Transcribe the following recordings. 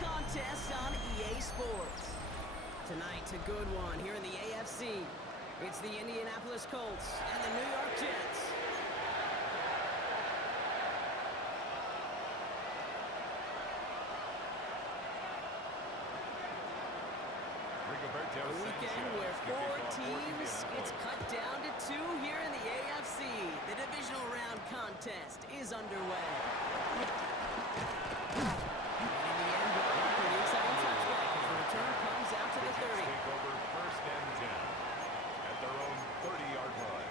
contest on EA Sports. Tonight's a good one here in the AFC. It's the Indianapolis Colts and the New York Jets. A weekend where 4 teams gets cut down to 2 here in the AFC. The divisional round contest is underway. And in the end, Brock with the exciting touchback as the return comes out to the 30. Take over 1st and 10 at their own 30-yard line.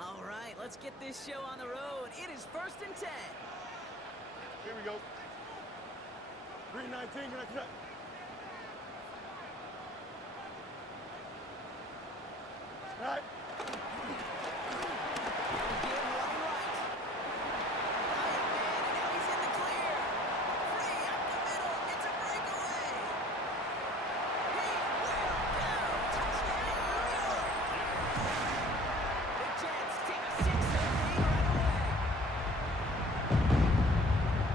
All right, let's get this show on the road. It is 1st and 10. Here we go. 319, gonna cut. All right. Give running right. Bryant man, and now he's in the clear. Free up the middle. It's a breakaway. He will go. Touchdown, New York. The Jets take a 6-0 lead right away.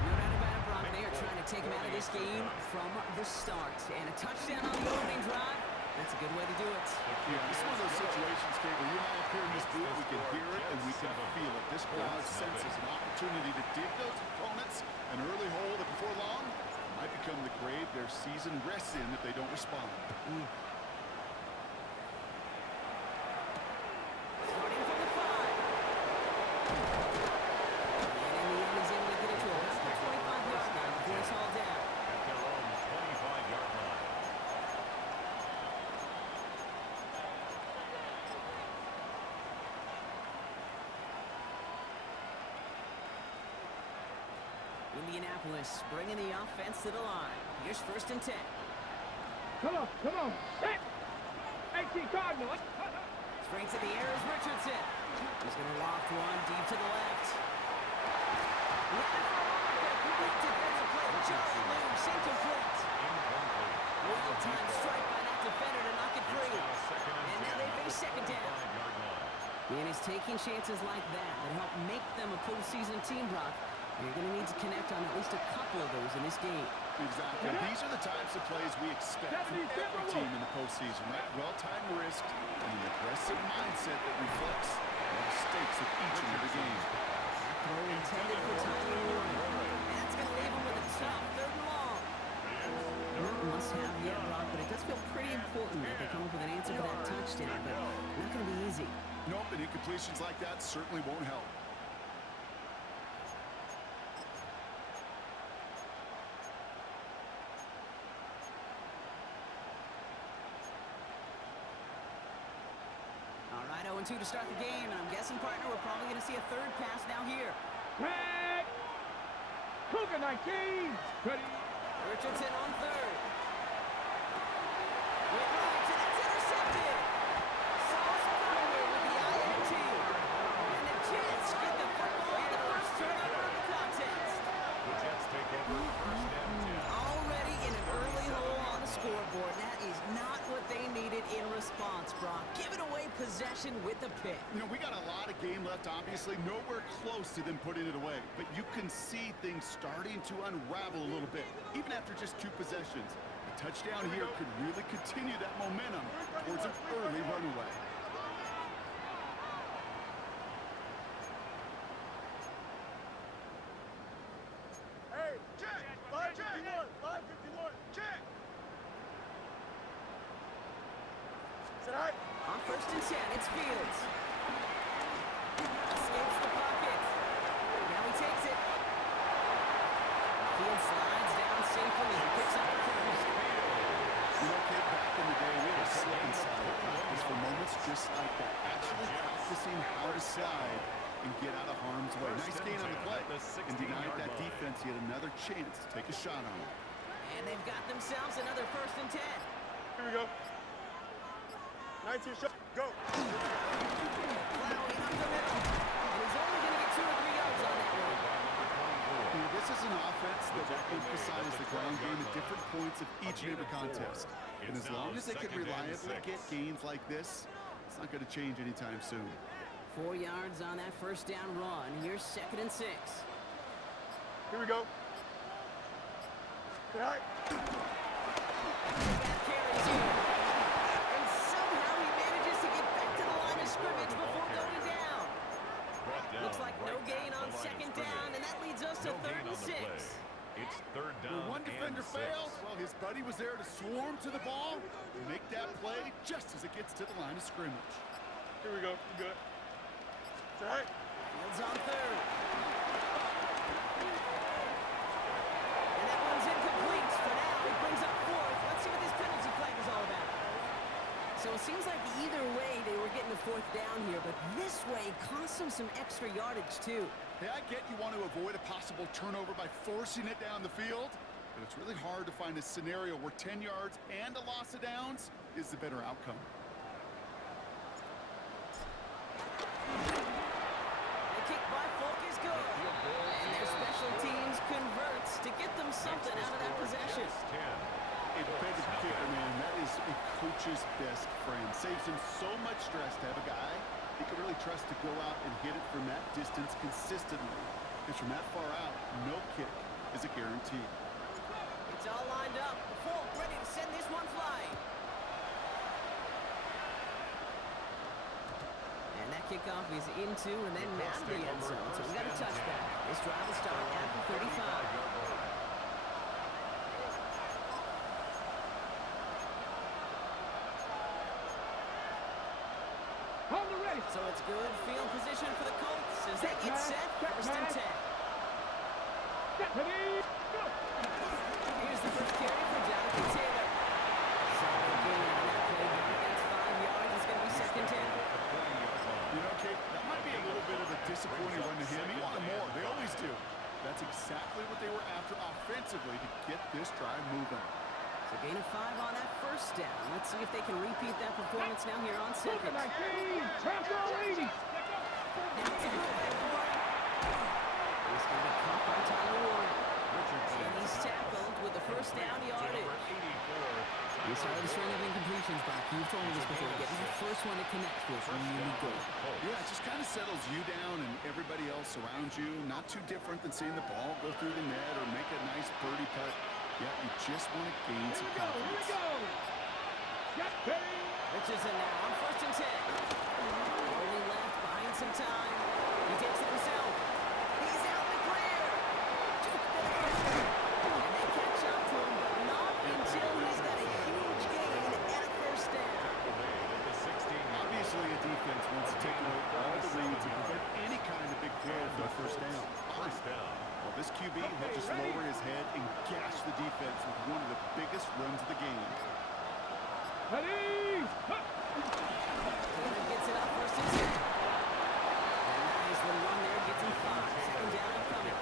No doubt about it, Brock. They are trying to take him out of this game from the start. And a touchdown on the opening drive. That's a good way to do it. Yeah, this is one of those situations, Kate, where you're all up here in this booth, we can hear it and we can feel it. This crowd senses an opportunity to dig those opponents an early hole that before long might become the grave their season rests in if they don't respond. Starting from the 5. And in the end, he's able to get it to about the 25-yard line before it's hauled down. At their own 25-yard line. Indianapolis bringing the offense to the line. Here's 1st and 10. Come on. Hit. 18 Cardinals. Straight to the air is Richardson. He's going to loft one deep to the left. Complete defensive play. Charlie loose, incomplete. Well-timed strike by that defender to knock it free. And now they face 2nd down. And he's taking chances like that help make them a postseason team, Brock. You're going to need to connect on at least a couple of those in this game. Exactly. These are the types of plays we expect from every team in the postseason, right? Well-timed risk and an aggressive mindset that reflects the stakes of each and every game. Throw intended for Tyler Warren. That's going to leave him with a tough 3rd and long. Not must have yet, Brock, but it does feel pretty important that they come up with an answer for that touchdown, but not going to be easy. Nope, and incompletions like that certainly won't help. All right, 0-2 to start the game, and I'm guessing, partner, we're probably going to see a 3rd pass now here. Tag. Cougar 19. Ready. Richardson on 3rd. With right, and it's intercepted. Sauce Gardner with the INT. And the Jets get the football on the 1st turnover of the contest. The Jets take over 1st and 10. Already in an early hole on the scoreboard. That is not what they needed in response, Brock. Giving away possession with the pick. You know, we got a lot of game left, obviously. Nowhere close to them putting it away. But you can see things starting to unravel a little bit, even after just 2 possessions. A touchdown here could really continue that momentum towards an early runaway. Hey, check. 551. 551. Check. Is that all right? On 1st and 10, it's Fields. Escapes the pocket. Now he takes it. Fields slides down safely and picks up the 1st. You know, kid, back in the day, we had a slip and slide practice for moments just like that. Actually practicing how to slide and get out of harm's way. Nice gain on the play. And denied that defense yet another chance to take a shot on it. And they've got themselves another 1st and 10. Here we go. 19 shot. Go. Plowing up the middle. And he's only going to get 2 or 3 yards on that one. This is an offense that will emphasize the ground game at different points of each and every contest. And as long as they can reliably get gains like this, it's not going to change anytime soon. 4 yards on that first down run. Here's 2nd and 6. Here we go. All right. Carries here. And somehow he manages to get back to the line of scrimmage before going down. Looks like no gain on 2nd down, and that leads us to 3rd and 6. It's 3rd down. When one defender fails, well, his buddy was there to swarm to the ball and make that play just as it gets to the line of scrimmage. Here we go. You good? It's all right. Fields on 3rd. And that one's incomplete. For now, he brings up 4th. Let's see what this penalty flag is all about. So it seems like either way they were getting a 4th down here, but this way cost them some extra yardage too. Hey, I get you want to avoid a possible turnover by forcing it down the field, but it's really hard to find a scenario where 10 yards and a loss of downs is the better outcome. The kick by Folk is good. And their special teams converts to get them something out of that possession. A defensive kicker, man, that is a coach's best friend. Saves him so much stress to have a guy he can really trust to go out and hit it from that distance consistently. Because from that far out, no kick is a guarantee. It's all lined up. Folk ready to send this one flying. And that kickoff is into and then out of the end zone. So we got a touchback. This drive will start at the 35. So it's good field position for the Colts as they get set. 1st and 10. Here's the first carry for Jonathan Taylor. Solid gain on that play. That's 5 yards. It's going to be 2nd 10. You know, Kate, that might be a little bit of a disappointing run to him. He wanted more. They always do. That's exactly what they were after offensively to get this drive moving. So gain of 5 on that first down. Let's see if they can repeat that performance now here on 2nd. Now it's a good back for him. He's going to be caught by Tyler Warren. And he's tackled with the first down yardage. You saw the string of incompletions back. You've told me this before. Getting the first one to connect feels really good. Yeah, it just kind of settles you down and everybody else around you. Not too different than seeing the ball go through the net or make a nice birdie putt. Yeah, you just want to gain some confidence. Richardson now on 1st and 10. Rolling left, buying some time. He takes it himself. He's out the clear. And they catch up to him, but not until he's got a huge gain and a first down. Obviously, a defense wants to take away all the reads and prevent any kind of big throw for the first down. Well, this QB will just lower his head and gash the defense with one of the biggest runs of the game. Taylor gets it up 1st and 10. And nice little run there, gets him 5. 2nd down upcoming.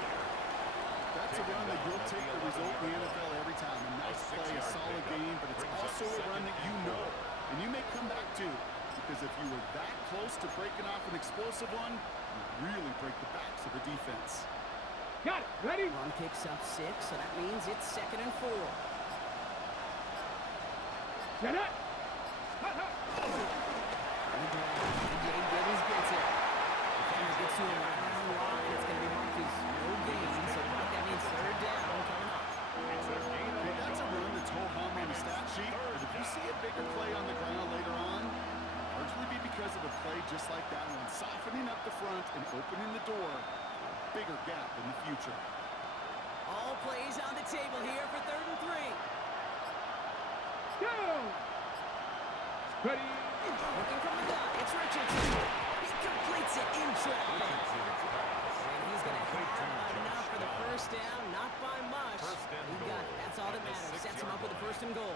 That's a run that you'll take the result in the NFL every time. A nice play, a solid game, but it's also a run that you know. And you may come back to, because if you were that close to breaking off an explosive one, you really break the backs of the defense. Got it. Ready? Run picks up 6, so that means it's 2nd and 4. Get it. DJ Gibbons gets it. Defender gets to him right on the line. It's going to be marked as no gain, so that means 3rd down coming up. Okay, that's a run that's ho-hum on the stat sheet, but if you see a bigger play on the ground later on, largely be because of a play just like that one, softening up the front and opening the door for a bigger gap in the future. All plays on the table here for 3rd and 3. Go. Ready. Looking from the gun, it's Richardson. He completes it in traffic. And he's going to have enough for the first down, not by much. He got it. That's all that matters. Sets him up with a 1st and goal.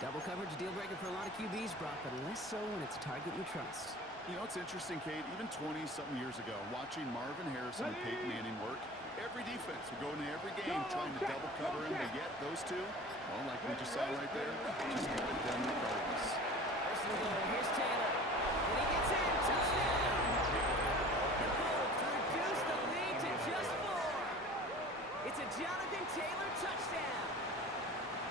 Double coverage, a deal breaker for a lot of QBs, Brock, but less so when it's a target you trust. You know, it's interesting, Kate, even 20-something years ago, watching Marvin Harrison and Peyton Manning work, every defense would go into every game trying to double cover him, but yet those two, well, like we just saw right there, just got it done regardless. 1st and goal, here's Taylor. And he gets in, touchdown! The Colts reduce the lead to just 4. It's It's a Jonathan Taylor touchdown.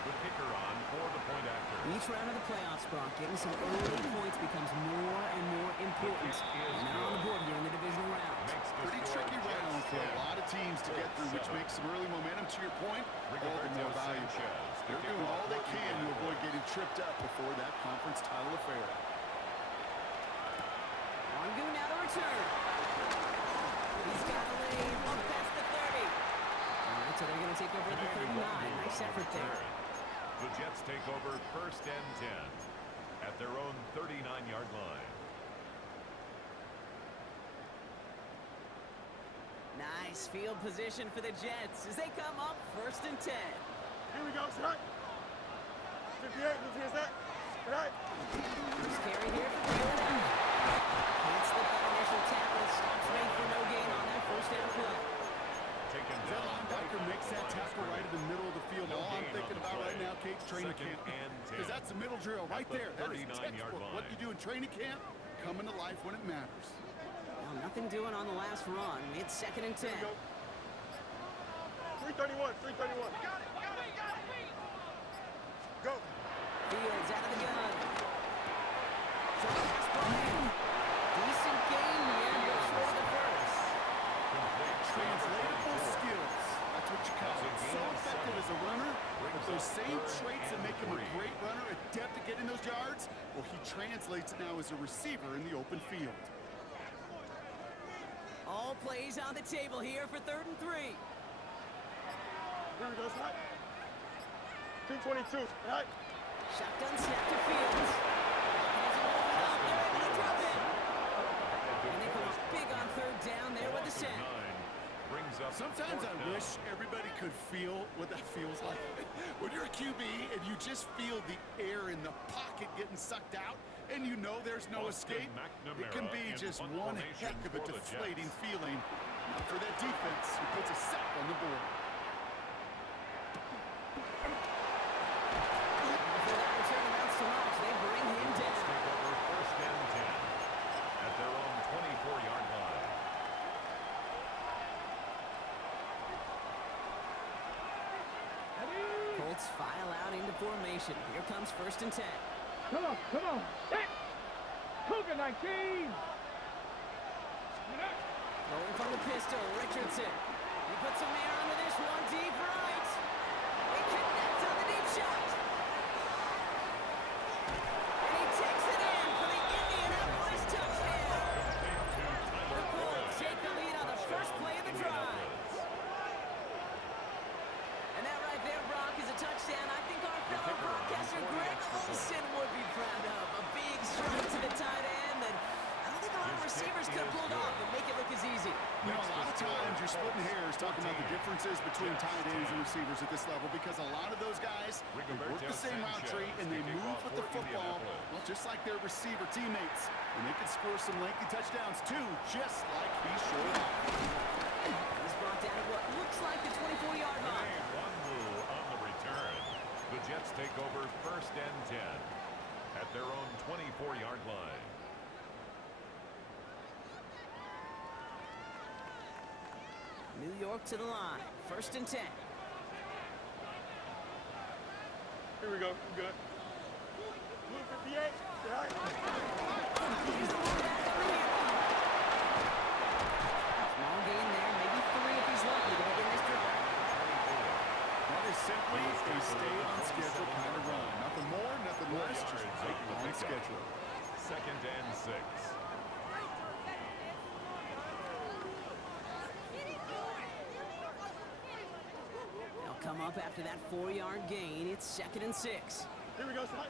The kicker on for the point after. Each round of the playoffs, Brock, getting some early points becomes more and more important. And now on the board here in the divisional round. Pretty tricky round for a lot of teams to get through, which makes some early momentum, to your point, all the more valuable. They're doing all they can to avoid getting tripped up before that conference title affair. Ongu now to return. He's got a lane up past the 30. All right, so they're going to take over at the 39. Nice effort there. The Jets take over 1st and 10 at their own 39-yard line. Nice field position for the Jets as they come up 1st and 10. Here we go, set. 58, who's here, set. Right. First carry here for Taylor. Can't slip that initial tackle. Stops made for no gain on that first down play. Taken That down. linebacker makes that tackle right in the middle of the field. All I'm thinking about right now, Kate, training camp. Because that's the middle drill right there. That is textbook. What you do in training camp, coming to life when it matters. Well, nothing doing on the last run. It's 2nd and 10. 331, 331. Go. Fields out of the gun. Short pass play. Decent gain here, but short of the first. Translatable skills. That's what you call it. So effective as a runner, but those same traits that make him a great runner, adept at getting those yards, well, he translates it now as a receiver in the open field. All plays on the table here for 3rd and 3. Here we go, set. 222, right. Shotgun snap to Fields. They're able to drop it. And they come up big on 3rd down there with the sack. Sometimes I wish everybody could feel what that feels like. When you're a QB and you just feel the air in the pocket getting sucked out and you know there's no escape, it can be just one heck of a deflating feeling. For that defense, who puts a sack on the board. Before that return amounts to much, they bring him down. Take over 1st and 10 at their own 24-yard line. Colts file out into formation. Here comes 1st and 10. Come on, set! Cougar 19! Going from the pistol, Richardson. He puts some air under this one, deep right. He connects on the deep shot. And he takes it in for the Indianapolis touchdown. The Colts take the lead on the first play of the drive. And that right there, Brock, is a touchdown I think our fellow broadcaster Greg Olsen would be proud of. A big strike to the tight end that I don't think a lot of receivers could have pulled off and make it look as easy. You know, a lot of times you're splitting hairs talking about the differences between tight ends and receivers at this level because a lot of those guys, they work the same route tree and they move with the football, well, just like their receiver teammates. And they can score some lengthy touchdowns too, just like he showed up. He's brought down at what looks like the 24-yard line. One move on the return. The Jets take over 1st and 10 at their own 24-yard line. New York to the line. 1st and 10. Here we go, good. Blue 58, right. Long gain there, maybe 3 if he's lucky to begin this drive. That is simply a stay on schedule kind of run. Nothing more, nothing less, just right on schedule. 2nd and 6. They'll come up after that 4-yard gain. It's 2nd and 6. Here we go, set.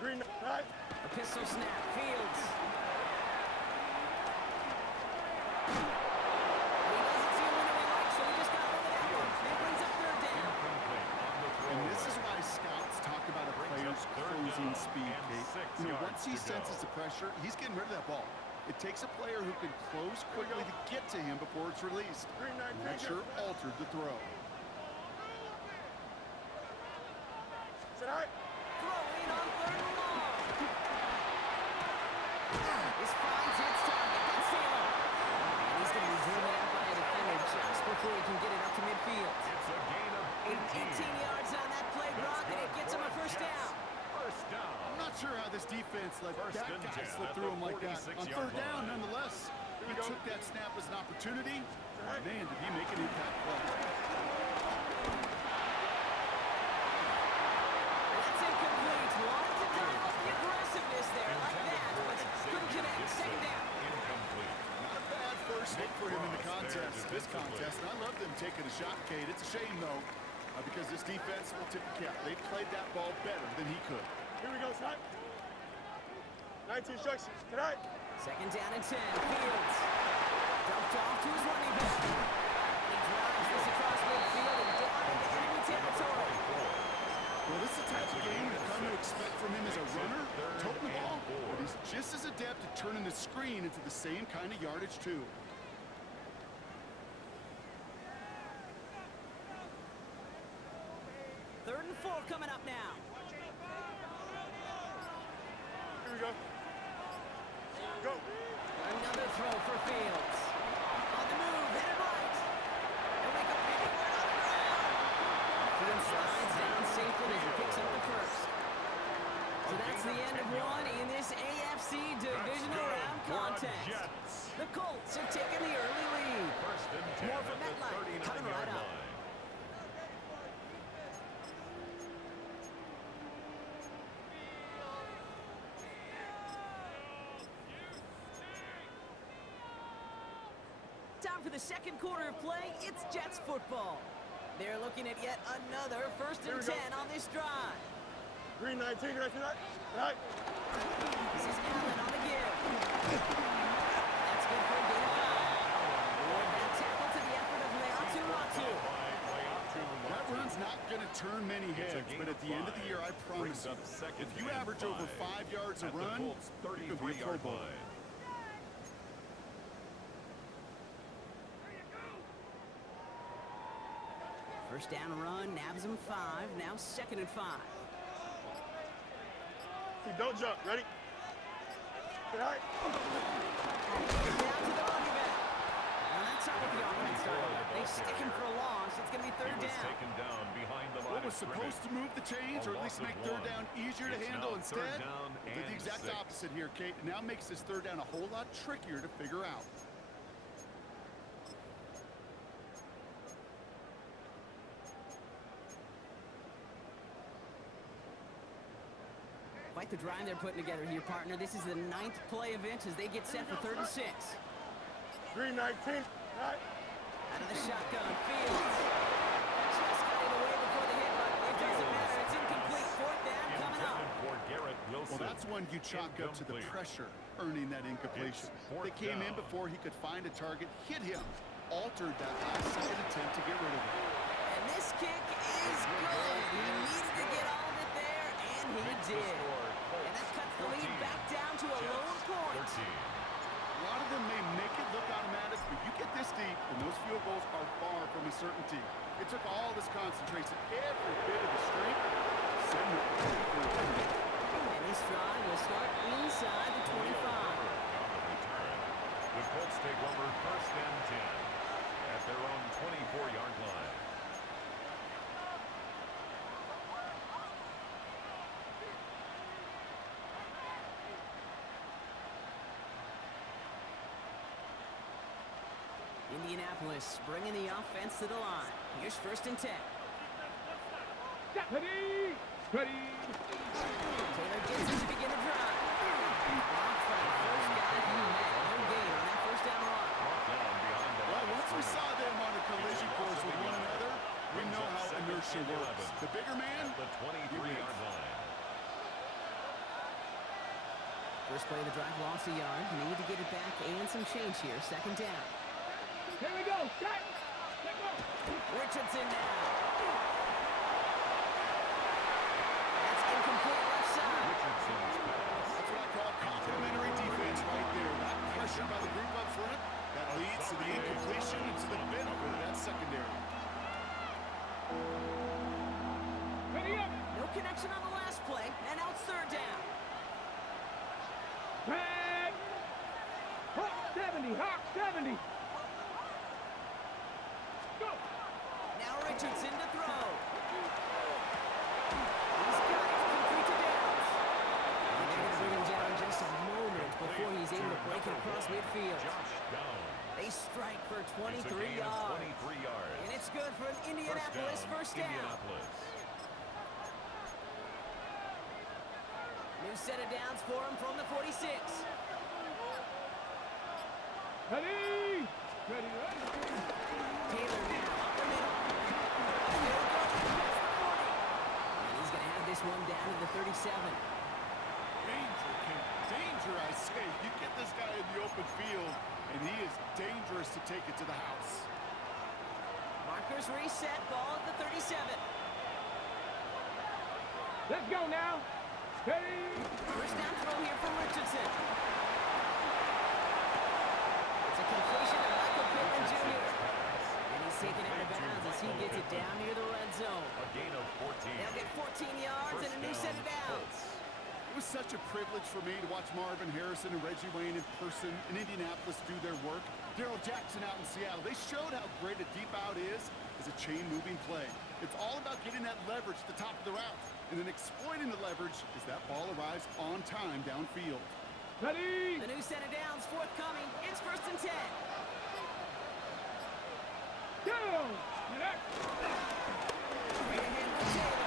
Green, right. A pistol snap. Fields. He doesn't see a window he likes, so he just got over that one. That brings up 3rd down. And this is why scouts talk about a player's closing speed, Kate. You know, once he senses the pressure, he's getting rid of that ball. It takes a player who can close quickly to get to him before it's released. And that sure altered the throw. Set right. Throwing on 3rd and long. This finds its target. That's Taylor. And he's going to be driven out by a defender just before he can get it up to 18 yards on that play, Brock, and it gets him a first down. First down. I'm not sure how this defense let First that and guy 10 slip at through the him like that. On 46-yard third down, line. nonetheless, he took that snap as an opportunity. Man, did he make an impact play. That's incomplete. Wanted to dial up the aggressiveness there like that, but couldn't connect. Second down. Incomplete. Not a bad first hit for him in the contest, this contest. And I love them taking a shot, Kate. It's a shame, though, because this defense will tip the cap. They played that ball better than he could. Here we go, son. 19 instructions. Tonight. Second down and 10. Fields. Dumped off to his running back. He drives this across midfield and down into enemy territory. Well, this is the type of game you've come to expect from him as a runner, toting the ball, but he's just as adept at turning the screen into the same kind of yardage, too. Third and 4 coming up now. Here we go. Go. Another throw for Fields. On the move, headed right. He'll make a big run on the ground. Fields slides down safely as he picks up the first. So that's the end of one in this AFC Divisional Round contest. The Colts have taken the early lead. First and 10 More from at the MetLife coming 39-yard right up. line. Time for the second quarter of play. It's Jets football. They're looking at yet another first and 10 on this drive. Green 19, right tonight. Tonight. This is Allen on the give. That's good for a gain of 5. Ward that tackle to the effort of Leatu Latu. That run's not going to turn many heads, but at the end of the year, I promise you, if you average over 5 yards a run, you could be a Pro Bowler. First down run, nabs him 5. Now second and 5. See, don't jump. Ready? Tonight. Down to the running back. Well, that's not what the offense started with. They stick him for a loss. It's going to be third He was down. taken down behind the line What was of scrimmage. supposed to move the chains, or at least make third down easier to It's handle now instead? third down Did the and exact 6. opposite here, Kate. It now makes this third down a whole lot trickier to figure out. Quite the drive they're putting together here, partner. This is the 9th play event as they get set for third and 6. Green 19. Tonight. Out of the shotgun, Fields. Just got it away before the hit, but it doesn't matter. It's incomplete. Fourth down coming up. Intended for Garrett Wilson. Well, that's one you chalk up to the Incomplete. pressure, earning that incompletion. It's fourth They came in down. before he could find a target, hit him, altered that last-second attempt to get rid of him. And this kick is good. He needed to get all of it there, and he did. And that cuts the lead back down to a lower point. 13. A lot of them may make it look automatic, but you get this deep, and those field goals are far from a certainty. It took all this concentration, every bit of the strength, to send it for a win. And this drive will start inside the 25. On the return, the Colts take over first and 10 at their own 24-yard line. Indianapolis bringing the offense to the line. Here's first and 10. Ready. Ready. Taylor gets it to begin the drive. Blocked by the first guy he met. No gain on that first down run. Brought down behind the Well, line of once we scrimmage. saw them on a collision course with one another, we know how inertia works. The bigger man, At the 23-yard line. First play of the drive, lost a yard. Need to get it back and some change here. Second down. Here we go. Shot. Let go. Richardson now. That's incomplete left side. Richardson's pass. that's what I call complimentary defense right there. That pressure by the group up front, that leads to the incompletion and to the benefit of that secondary. Ready up. No connection on the last play, and now it's third down. Tag. Hawk 70. Hawk 70. Go. Now Richardson to throw. able to break it across midfield. Josh down. They strike for It's a 23 gain of yards. 23 yards. And it's good for an Indianapolis first down. Indianapolis. New set of downs for him from the 46. Ready. Ready. Ready. Taylor now up the middle. Still going past the 40. And he's going to have this one down to the 37. Danger, King. Danger, I say. You get this guy in the open field, and he is dangerous to take it to the house. Markers reset, ball at the 37. Let's go now. Ready. First down throw here from Richardson. It's a completion to Michael Pittman Jr. And he's taken out of bounds as he gets it down near the red zone. A gain of 14. They'll get 14 yards and a new set of downs. It was such a privilege for me to watch Marvin Harrison and Reggie Wayne in person in Indianapolis do their work. Darrell Jackson out in Seattle. They showed how great a deep out is as a chain-moving play. It's all about getting that leverage at the top of the route and then exploiting the leverage as that ball arrives on time downfield. Ready. The new set of downs forthcoming. It's first and 10. Go. Get up. Straight ahead with Taylor.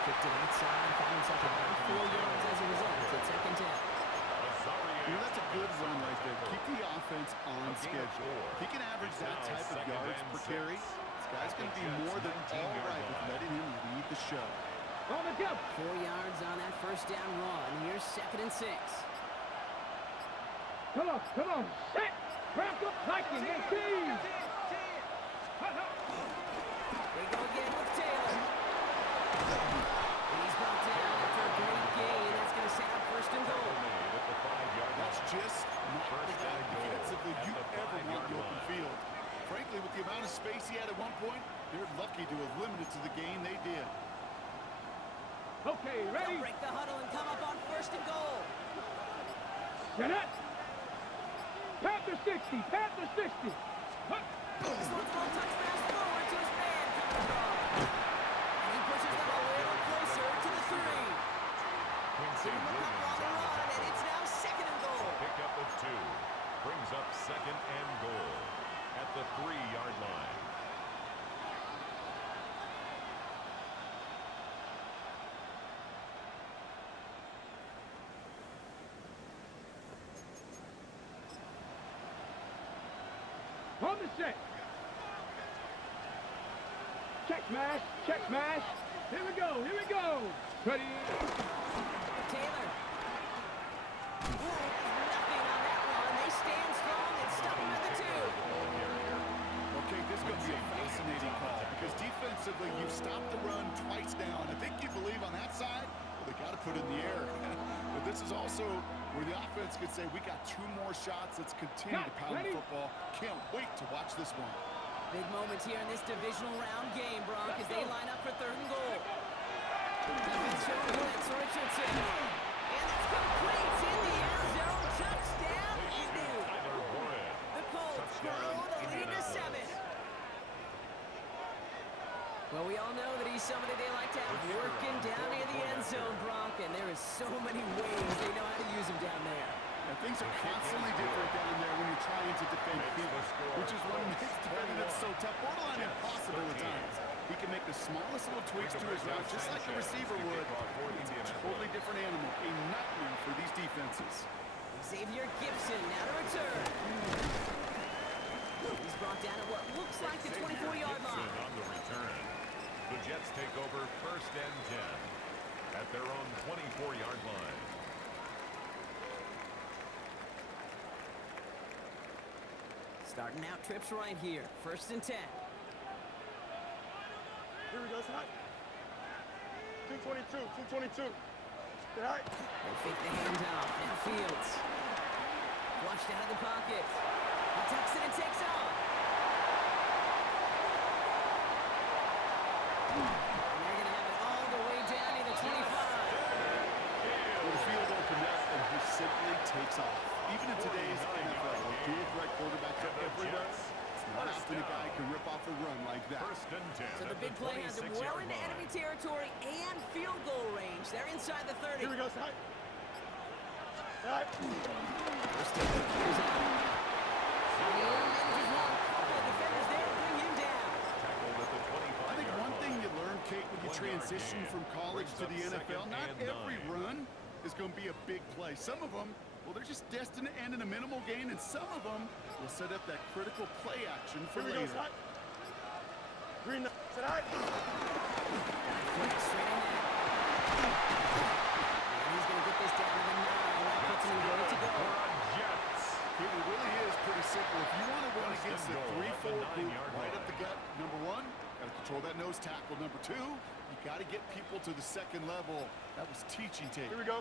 Kicked it outside, found himself about 4 yards as a result. It's second down. You know, that's a good run right there. Keep the offense on schedule. If he can average that type of yards per carry, this guy's going to be more than all right with letting him lead the show. On the jump. 4 yards on that first down run. Here's second and 6. Come on. Come on. Set. Cramp up. Hiking. And cheese. They go again with Taylor. And he's brought down after a great gain. That's going to set up first and goal. That's just not the guy defensively you ever want in the open field. Frankly, with the amount of space he had at one point, they're lucky to have limited to the gain they did. Okay, ready. They'll break the huddle and come up on first and goal. Set it. Panther 60. Panther 60. Huh. This one's low touch pass forward to his man coming across. And he pushes them a little closer to the 3. Give him a couple on the run, and it's now second and goal. Pick up of 2. Brings up second and goal at the 3-yard line. On the set. Check smash. Check smash. Here we go. Here we go. Ready. Taylor. Has nothing on that one. They stand strong and stop him at the 2. Okay, this is going to be a fascinating call because defensively you've stopped the run twice now, and I think you believe on that side, well, they got to put it in the air. But this is also where the offense could say, we got 2 more shots. Let's continue to pound the football. Can't wait to watch this one. Big moments here in this divisional round game, Brock, as they line up for third and goal. Defense showing blitz, Richardson. And it's complete in the end zone. Touchdown, Indy. The Colts grow the lead to 7. Well, we all know that he's somebody they like to have working down near the end zone, Brock, and there is so many ways they know how to use him down there. And things are constantly different down there when you're trying to defend him, which is what makes defending it so tough, borderline impossible at times. He can make the smallest little tweaks to his route, just like a receiver would. It's a totally different animal, a nightmare for these defenses. Xavier Gibson now to return. He's brought down at what looks like the 24-yard line. On the return. The Jets take over first and 10 at their own 24-yard line. Starting out trips right here. First and 10. Here we go, High. 222, 222. Get high. They fake the handoff. Now Fields. Flushed out of the pocket. He tucks it and takes off. And they're going to have it all the way down to the 25. Well, the field opened up and he simply takes off. Even in today's NFL, with dual threat quarterbacks everywhere, it's not often a guy can rip off a run like that. First and 10. So the big play has them well into enemy territory and field goal range. They're inside the 30. Here we go, High. Right. First down, here's out. Manages one. Couple of defenders there to bring him down. Tackled at the 25-yard I think one thing line. you learn, Kate, when you 1 yard transition gain. from college Brings to up the NFL, second not and every 9. run is going to be a big play. Some of them, well, they're just destined to end in a minimal gain, and some of them will set up that critical play action for Here we go, later. son. Green, tonight. Flex straight in there. And he's going to get this down to the 9. That puts him ready to go. Jets. It really is pretty simple. If you want to run First against and the goal at the 3-4 group 9-yard right up line. the gut, number one, got to control that nose tackle. Number two, you got to get people to the second level. That was teaching tape. Here we go.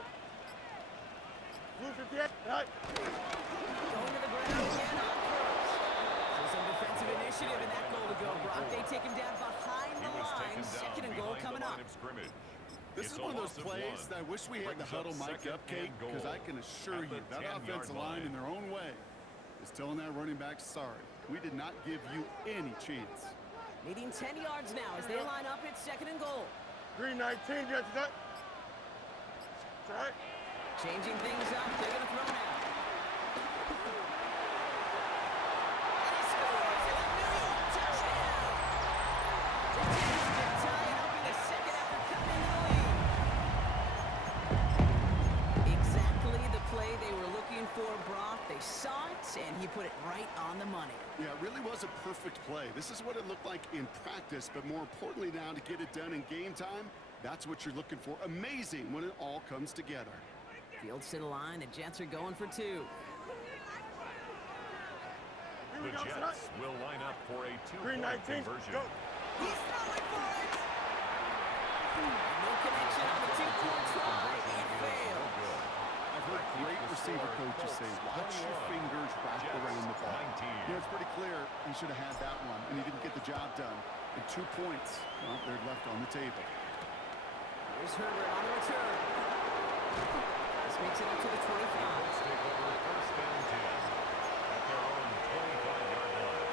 Blue 58. Right. Going to the ground again on first. So some defensive initiative in that goal to go. Brock, they take him down behind He the was line. taken down Second and goal behind coming the up. line of scrimmage. This It's is a one of those loss of plays one. that I wish we had the Brings huddle up mic'd up, second Kate, and because goal I can assure at you the that 10-yard offensive line line. in their own way is telling that running back, sorry, we did not give you any chance. Needing 10 yards now as they line up at second and goal. Green 19. Get to that. Right. Changing things up. They're going to throw now. And he scores. It's a New York touchdown. The Jets can tie it up in the second after cutting into the lead. Exactly the play they were looking for, Brock. They saw it, and he put it right on the money. Yeah, it really was a perfect play. This is what it looked like in practice, but more importantly now to get it done in game time, that's what you're looking for. Amazing when it all comes together. Fields to the line. The Jets are going for 2. Here we The go, son. Jets will line up for a Green 2-point 19. conversion. Go. He's throwing for it. No connection on the 2-point try. It failed. I've heard great receiver coaches say, watch your fingers wrap around the ball. Yeah, it's pretty clear he should have had that one, and he didn't get the job done. And 2 points, well, they're left on the table. Here's Herbert on the return. This makes it up to the 25. Colts take over first and 10 at their own 25-yard line.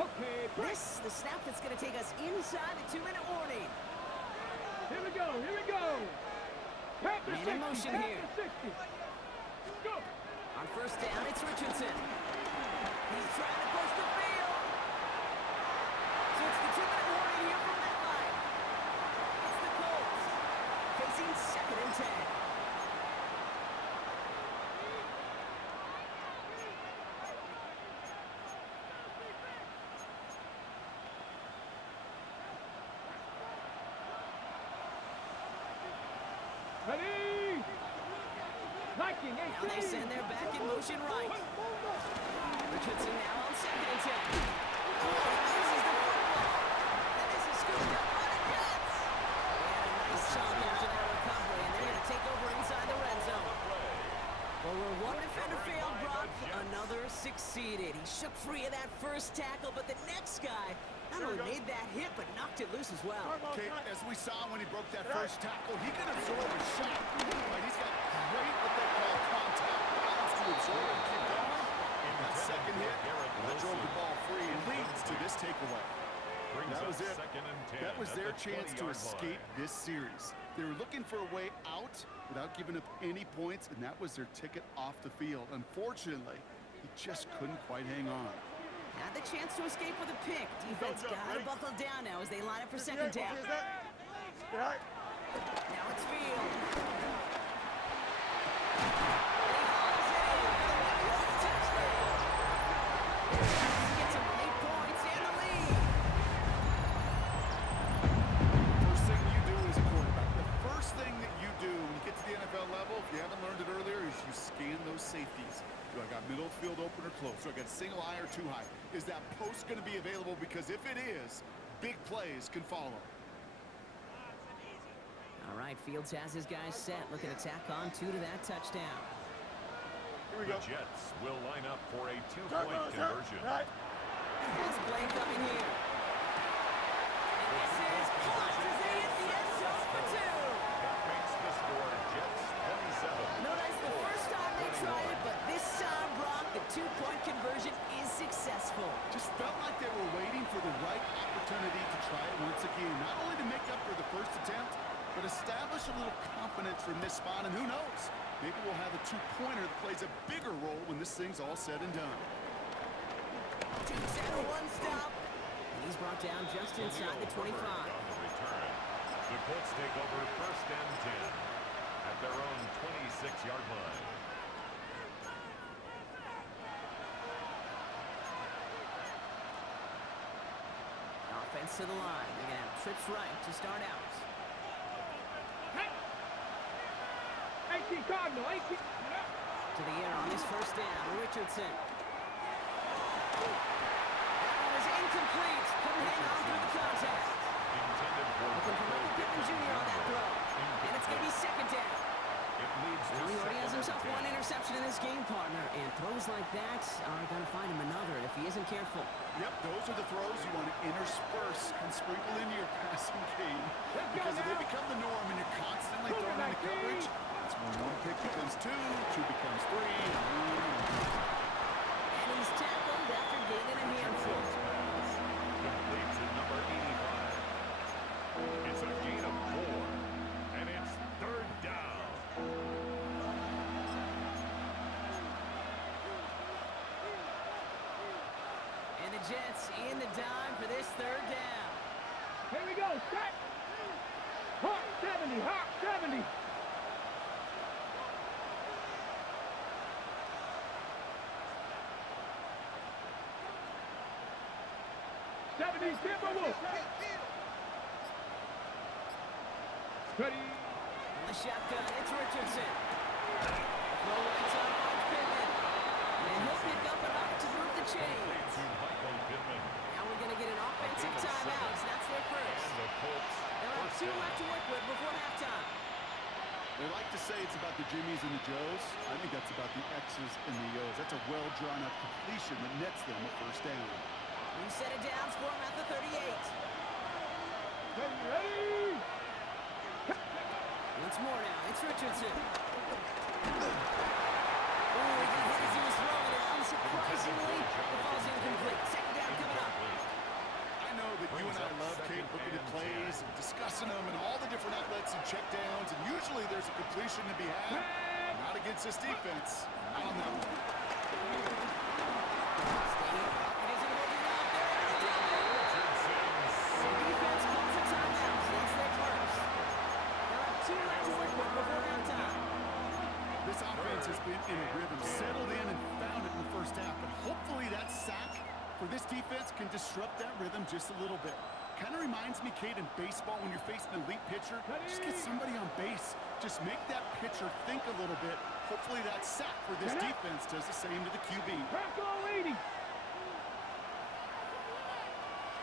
Okay, break. This, the snap that's going to take us inside the 2-minute warning. Here we go. Here we go. Panther Man 60. in motion Panther here. 60. Go. On first down, it's Richardson. He's trying to push the field. So it's the 2-minute warning here from MetLife. It's the Colts facing second and 10. Ready. Liking 18. Now they send their back in motion right. Richardson now on second and 10. Oh, he loses the football. And this is scooped up by the Jets. They had a nice chunk after that recovery, and they're going to take over inside the red zone. Well, where one defender failed, Brock, another succeeded. He shook free of that first tackle, but the next guy not only made that hit, but knocked it loose as well. Okay, as we saw when he broke that first tackle, he can absorb a shot. But he's got great what they call contact balance to absorb and keep going. And that second hit, that drove the ball free and leads to this takeaway. That was it. That was their chance to escape this series. They were looking for a way out without giving up any points, and that was their ticket off the field. Unfortunately, he just couldn't quite hang on. Had the chance to escape with a pick. Defense got to buckle down now as they line up for second down. Right. Now it's Field. And he hauls it in for the New York touchdown. He gets some late points and the lead. First thing you do as a quarterback, the first thing that you do when you get to the NFL level, if you haven't learned it earlier, is you scan those safeties. Do I got middle field open or close? Do I got single high or too high? Is that post going to be available? Because if it is, big plays can follow. All right, Fields has his guys set. Looking to tack on 2 to that touchdown. Here we The go. Jets will line up for a Turn, 2-point turn, turn. conversion. Right. Pass play coming here. And this is caught as they hit the end zone for 2. That makes the score Jets 27. No, that's the first time they tried it, but this time, Brock, the 2-point conversion is successful. successful. Just felt like they were waiting for the right opportunity to try it once again. Not only to make up for the first attempt, but establish a little confidence from this spot. And who knows, maybe we'll have a two-pointer that plays a bigger role when this thing's all said and done. Takes out a one stop. And he's brought down just inside the 25. On the return. The Colts take over first and 10 at their own 26-yard line. Offense to the line. They're going to have trips right to start out. Hey! 18 Cardinal, 18. To the air on this first down. Richardson. That one is incomplete. Couldn't hang on through the contact. Intended for Looking for Michael Pittman Jr. on that throw. And it's going to be second down. It leads to Well, he already has second himself and 10. one interception in this game, partner. And throws like that are going to find him another if he isn't careful. Yep, those are the throws you want to intersperse and sprinkle into your passing game. Because if they become the norm and you're constantly throwing into coverage, that's when one pick becomes two becomes three, and And he's tackled after gaining a handful. Complete to number 85. It's a gain of 4, and it's third down. And the Jets in the dime for this third down. Here we go, set. Hawk 70, Hawk 70. '70s Timberwolves. Ready. On the shotgun, it's Richardson. Throw right side finds Pittman. And he'll pick up enough to move the chains. To Michael Pittman. Now we're going to get an offensive timeout. That's their first. And the Colts There are first two down. left to work with before halftime. they like to say it's about the Jimmies and the Joes. I think that's about the X's and the O's. That's a well-drawn-up completion that nets them a first down. We set it down for him at the 38. Ready. Once more now, it's Richardson. Oh, he got hit as he was throwing it. Unsurprisingly, the ball's incomplete. Second down coming up. I know that you and I love, Kate, looking at plays and discussing them and all the different outlets and checkdowns, and usually there's a completion to be had. Not against this defense. Not on that one. Staying pocket isn't holding up. The defense calls a timeout. That's their first. There are two left to work with before halftime. This offense has been in a rhythm, settled in and found it in the first half, but hopefully that sack for this defense can disrupt that rhythm just a little bit. Kind of reminds me, Kate, in baseball when you're facing an elite pitcher, just get somebody on base. Just make that pitcher think a little bit. Hopefully that sack for this defense does the same to the QB. Tackle 80.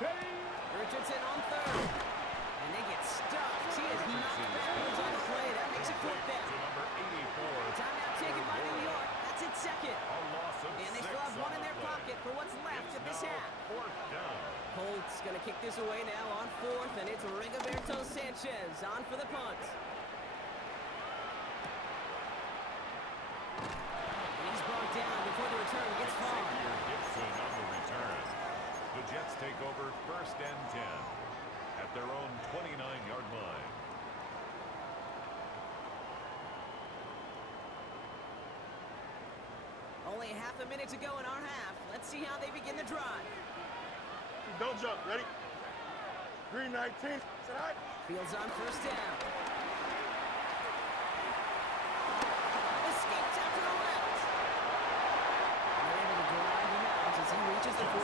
Ready. Richardson on third. And they get stuffed. He is knocked backwards on the play. That makes it fourth To down. number 84. Timeout taken by New York. That's its second. A loss of And they 6 still have one on in the their play. pocket for what's left of this Now half. fourth down. Colts going to kick this away now on fourth, and it's Rigoberto Sanchez on for the punt. And he's brought down before the return gets far. Xavier Gibson on the return. The Jets take over first and 10 at their own 29-yard line. Only half a minute to go in our half. Let's see how they begin the drive. Don't jump. Ready? Green 19. Sit high. Fields on first down. Escapes out to the left. And they're able to drive him out as he reaches the 45.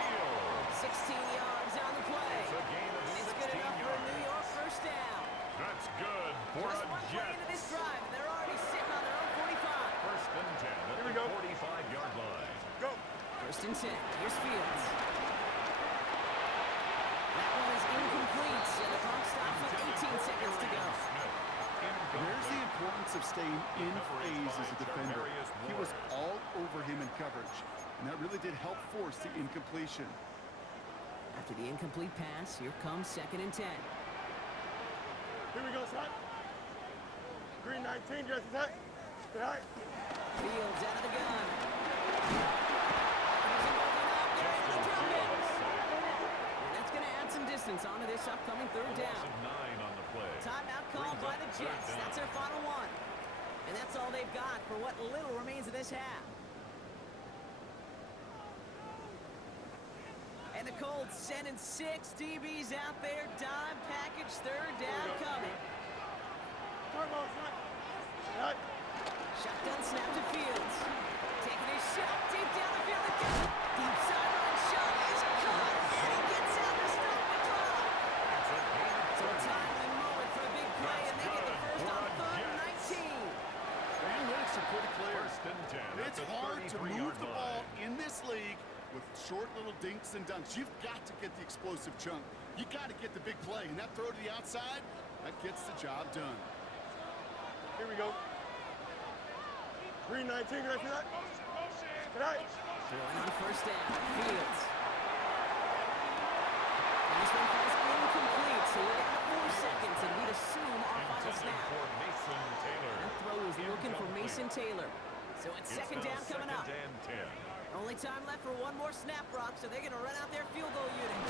Fields. 16 yards on the play. It's a gain of And it's good 16 enough for a yards. New York first down. That's good for Just a one play into this Jets. drive, and they're already sitting on their own 45. First and 10 at Here we the go. 45-yard line. Go. First and 10. Here's Fields. That one is incomplete, and the clock stops with 18 seconds to go. There's the importance of staying in phase as a defender. He was all over him in coverage, and that really did help force the incompletion. After the incomplete pass, here comes second and 10. Here we go, son. Green 19. Just high. Sit high. Fields out of the gun. He's in distance onto this upcoming third A loss down. of 9 on the play. Timeout called Brings by up the third Jets. down. That's their final one. And that's all they've got for what little remains of this half. And the Colts sending 6 DBs out there. Dime package, third down coming. Turn ball, son. Right. Shotgun snap to Fields. Taking his shot deep down the field again. Deep sideline shot is caught. And he gets out to stop the clock. It's a gain of So a 30. timely moment for a big play, and they get the first on third and 19. The analytics are pretty clear. First and 10 at It's the hard to 33-yard move the ball line. in this league with short little dinks and dunks. You've got to get the explosive chunk. You got to get the big play, and that throw to the outside, that gets the job done. Here we go. Green 19, can I see that? Can I? Throwing on first down, Fields. And this one falls incomplete, so we're down to 4 seconds, and we'd assume our final Intended snap. for Mason Taylor. That throw is looking for Incomplete. Mason Taylor. So it's It's second now down coming up. second and 10. Only time left for one more snap, Brock, so they're going to run out their field goal unit.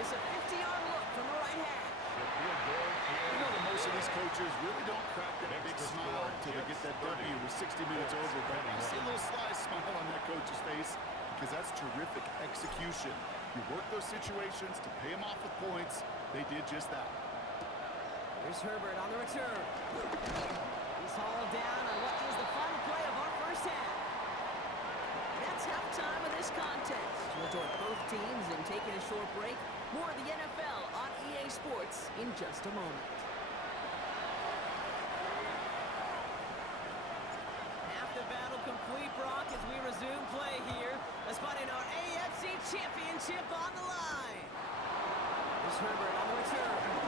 This is a 50-yard look from the right hash. The field goal You know that most of these coaches really don't crack that Makes big the smile score until they get that Jets 30. W with 60 minutes over. But you see a little sly smile on that coach's face because that's terrific execution. You work those situations to pay them off with points. They did just that. Here's Herbert on the return. He's hauled down on what is the final play of our first half. That's halftime of this contest. We'll join both teams in taking a short break. More of the NFL on EA Sports in just a moment. Half the battle complete, Brock, as we resume play here. Let's put in our AFC Championship on the line. Here's Herbert on the return.